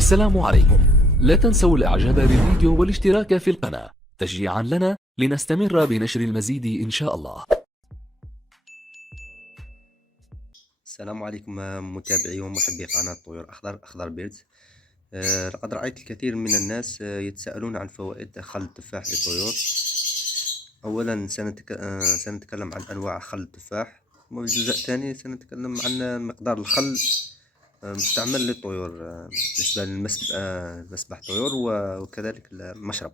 السلام عليكم. لا تنسوا الاعجاب بالفيديو والاشتراك في القناة تشجيعا لنا لنستمر بنشر المزيد ان شاء الله. السلام عليكم متابعي ومحبي قناة طيور أخضر بيرد. لقد رأيت الكثير من الناس يتساءلون عن فوائد خل التفاح للطيور. أولا سنتكلم عن أنواع خل التفاح، والجزء الثاني سنتكلم عن مقدار الخل مستعمل للطيور بالنسبة لمسبح طيور وكذلك المشرب.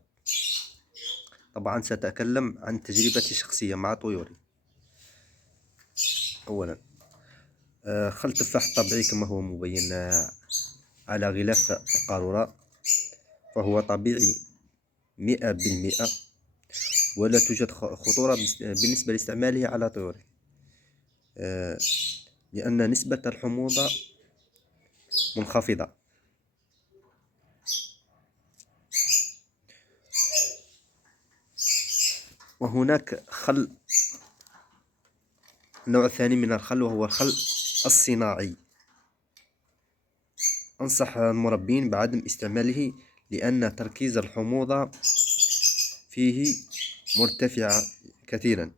طبعا سأتكلم عن تجربتي الشخصية مع طيوري. أولا خل التفاح طبيعي كما هو مبين على غلاف القارورة، فهو طبيعي 100%، ولا توجد خطورة بالنسبة لاستعماله على طيوري، لأن نسبة الحموضة منخفضة. وهناك النوع الثاني من الخل، وهو الخل الصناعي. أنصح المربين بعدم استعماله لأن تركيز الحموضة فيه مرتفعة كثيرا،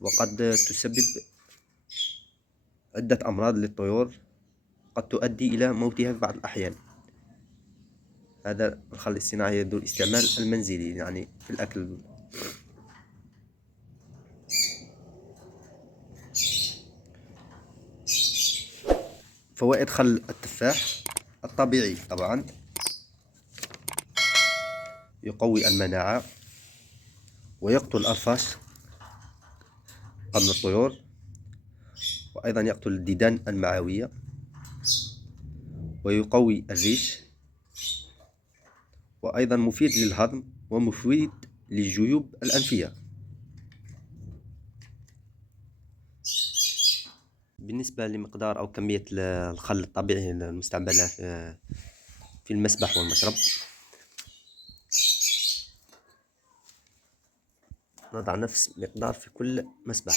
وقد تسبب عدة أمراض للطيور، قد تؤدي إلى موتها في بعض الأحيان. هذا الخل الصناعي ذو الاستعمال المنزلي، يعني في الأكل. فوائد خل التفاح الطبيعي: طبعا يقوي المناعة، ويقتل الأرفاش قبل الطيور، وأيضا يقتل الديدان المعوية، ويقوي الريش، وأيضا مفيد للهضم ومفيد للجيوب الأنفية. بالنسبة لمقدار أو كمية الخل الطبيعي المستعملة في المسبح والمشرب، نضع نفس مقدار في كل مسبح.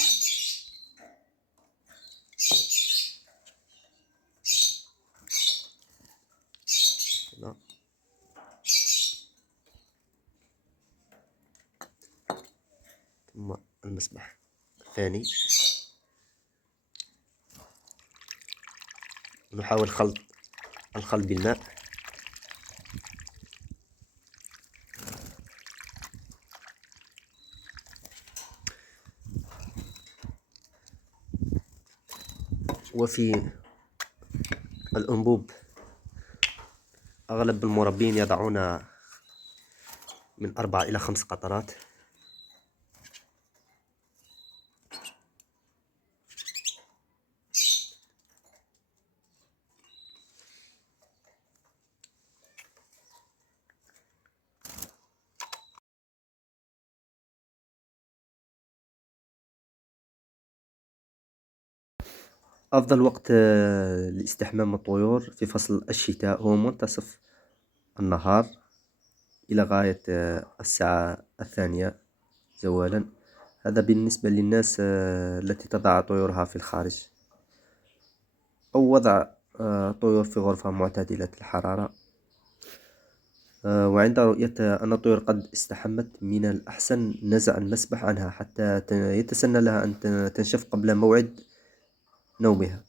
ثم المسبح الثاني، نحاول خلط الخل بالماء، وفي الأنبوب أغلب المربين يضعون من 4 إلى 5 قطرات. أفضل وقت لاستحمام الطيور في فصل الشتاء هو منتصف النهار إلى غاية الساعة 2 زوالا. هذا بالنسبة للناس التي تضع طيورها في الخارج، أو وضع طيور في غرفة معتدلة الحرارة. وعند رؤية أن الطيور قد استحمت، من الأحسن نزع المسبح عنها حتى يتسنى لها أن تنشف قبل موعد نومها.